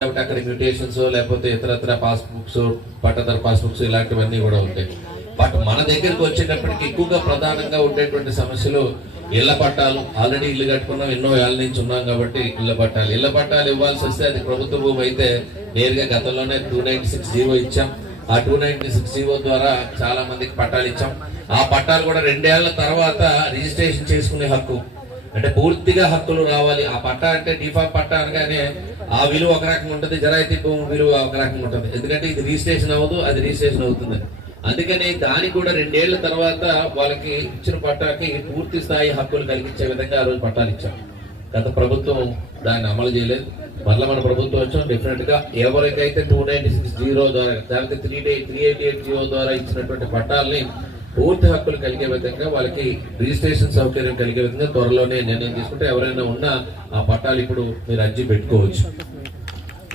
కాబట్టి అక్కడ మ్యూటేషన్స్ లేకపోతే ఇతరత్ర పాస్బుక్స్ పట్టదారు పాస్బుక్స్ ఇలాంటివన్నీ కూడా ఉంటాయి. బట్ మన దగ్గరకు వచ్చేటప్పటికి ఎక్కువగా ప్రధానంగా ఉండేటువంటి సమస్యలు ఇళ్ల పట్టాలు. ఆల్రెడీ ఇల్లు కట్టుకున్నాం, ఎన్నో ఏళ్ళ నుంచి ఉన్నాం కాబట్టి ఇళ్ల పట్టాలు ఇవ్వాల్సి వస్తే అది ప్రభుత్వ భూమి అయితే నేరుగా గతంలోనే 296 ఇచ్చాం. ఆ 296 ద్వారా చాలా మందికి పట్టాలు ఇచ్చాం. ఆ పట్టాలు కూడా 2 ఏళ్ల తర్వాత రిజిస్ట్రేషన్ చేసుకునే హక్కు, అంటే పూర్తిగా హక్కులు రావాలి. ఆ పట్టా అంటే డిఫాల్ట్ పట్టా అనగానే ఆ విలువ ఒక రకంగా ఉంటుంది, జరాయితీ భూమి విలువ ఒక రకంగా ఉంటుంది. ఎందుకంటే ఇది రిజిస్ట్రేషన్ అవ్వదు, అది రిజిస్ట్రేషన్ అవుతుంది. అందుకని దానికి కూడా 2 ఏళ్ల తర్వాత వాళ్ళకి ఇచ్చిన పట్టాకి పూర్తి స్థాయి హక్కులు కలిగించే విధంగా ఆ రోజు పట్టాలు ఇచ్చాం. గత ప్రభుత్వం దాన్ని అమలు చేయలేదు. మళ్ళీ మన ప్రభుత్వం వచ్చాం. డెఫినెట్ గా ఎవరికైతే 296 ద్వారా లేకపోతే 388 ద్వారా ఇచ్చినటువంటి పట్టాలని పూర్తి హక్కులు కలిగే విధంగా వాళ్ళకి రిజిస్ట్రేషన్ సౌకర్యం కలిగే విధంగా త్వరలోనే నిర్ణయం తీసుకుంటే ఎవరైనా ఉన్నా ఆ పట్టాలు ఇప్పుడు మీరు అర్జీ పెట్టుకోవచ్చు.